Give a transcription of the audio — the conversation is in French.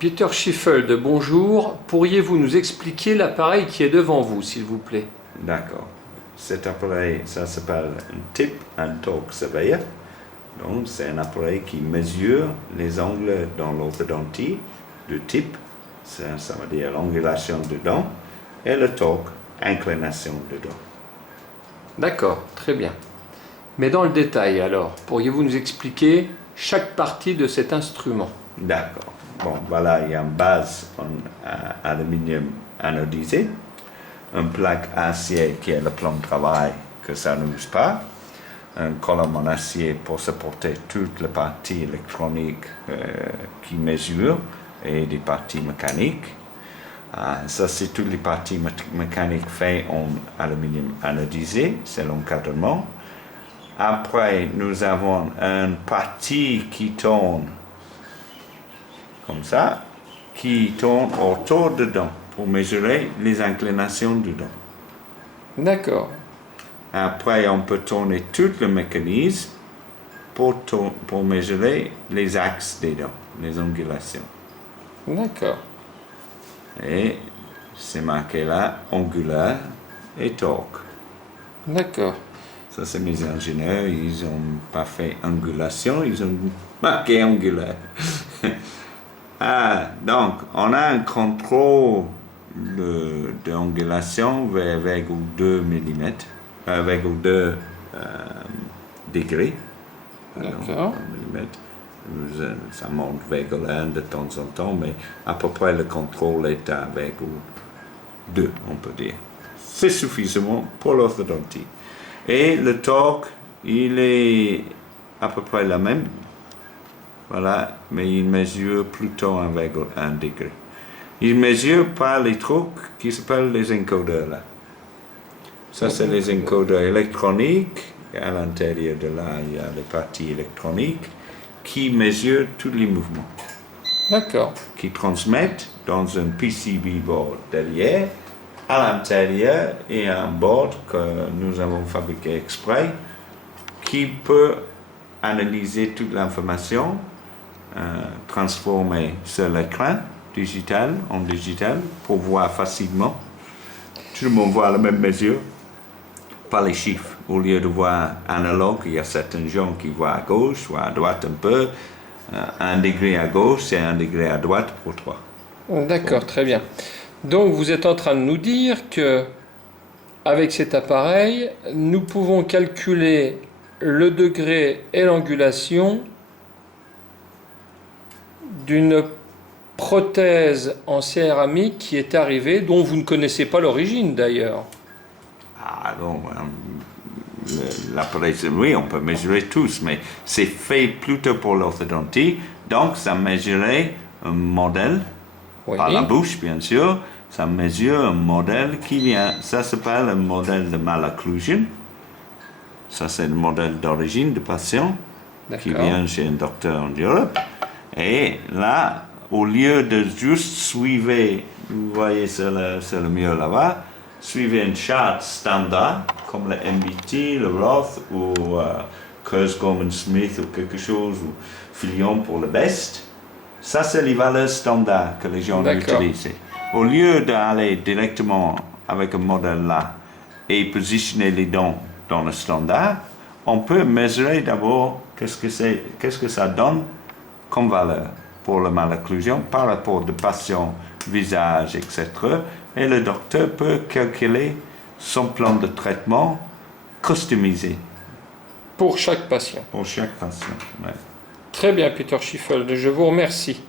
Peter Schiffeld, bonjour. Pourriez-vous nous expliquer l'appareil qui est devant vous, s'il vous plaît? D'accord. Cet appareil, ça s'appelle un tip and torque surveyor. Donc, c'est un appareil qui mesure les angles dans l'orthodontie. Le tip, ça veut dire l'angulation de dents, et le torque, inclination de dents. D'accord, très bien. Mais dans le détail alors, pourriez-vous nous expliquer chaque partie de cet instrument? D'accord. Bon, voilà, il y a une base en aluminium anodisé, une plaque acier qui est le plan de travail que ça n'use pas, un colonne en acier pour supporter toutes les parties électroniques qui mesurent et des parties mécaniques. Ça, c'est toutes les parties mécaniques faites en aluminium anodisé, c'est l'encadrement. Après, nous avons une partie qui tourne comme ça, qui tourne autour des dents pour mesurer les inclinations du dent. D'accord. Après, on peut tourner tout le mécanisme pour mesurer les axes des dents, les angulations. D'accord. Et c'est marqué là, angulaire et torque. D'accord. Ça, c'est mes ingénieurs, ils n'ont pas fait angulation, ils ont marqué angulaire. Donc, on a un contrôle d'angulation vers 0,2 mm, 0,2 degrés. D'accord. Ça monte 0,1 de temps en temps, mais à peu près le contrôle est à 0,2, on peut dire. C'est suffisamment pour l'orthodontie. Et le torque, il est à peu près le même. Voilà, mais il mesure plutôt 1,1 degré. Il mesure par les trucs qui s'appellent les encodeurs là. Ça, c'est les encodeurs électroniques. À l'intérieur de là, il y a les parties électroniques qui mesurent tous les mouvements. D'accord. Qui transmettent dans un PCB board derrière. À l'intérieur, il y a un board que nous avons fabriqué exprès qui peut analyser toute l'information, transformer sur l'écran digital en digital pour voir facilement. Tout le monde voit la même mesure, pas les chiffres. Au lieu de voir analogue, il y a certains gens qui voient à gauche ou à droite un peu. 1 degré à gauche et 1 degré à droite pour 3. D'accord, très bien. Donc vous êtes en train de nous dire que avec cet appareil, nous pouvons calculer le degré et l'angulation d'une prothèse en céramique qui est arrivée, dont vous ne connaissez pas l'origine d'ailleurs. Ah non, l'appareil, oui, on peut mesurer tous, mais c'est fait plutôt pour l'orthodontie, donc ça mesurait un modèle, Oui. par la bouche bien sûr, ça mesure un modèle qui vient, ça s'appelle un modèle de malocclusion, ça c'est le modèle d'origine du patient qui vient chez un docteur en Europe, et là, au lieu de juste suivre, vous voyez c'est le mur là-bas, suivez une charte standard comme le MBT, le Roth ou Kurz-Gorman-Smith ou quelque chose, ou Filion pour le BEST. Ça, c'est les valeurs standards que les gens utilisent. Au lieu d'aller directement avec un modèle là et positionner les dents dans le standard, on peut mesurer d'abord qu'est-ce que ça donne comme valeur pour la malocclusion par rapport de patient, visage, etc. Et le docteur peut calculer son plan de traitement customisé. Pour chaque patient. Pour chaque patient, ouais. Très bien, Peter Schiffeld, je vous remercie.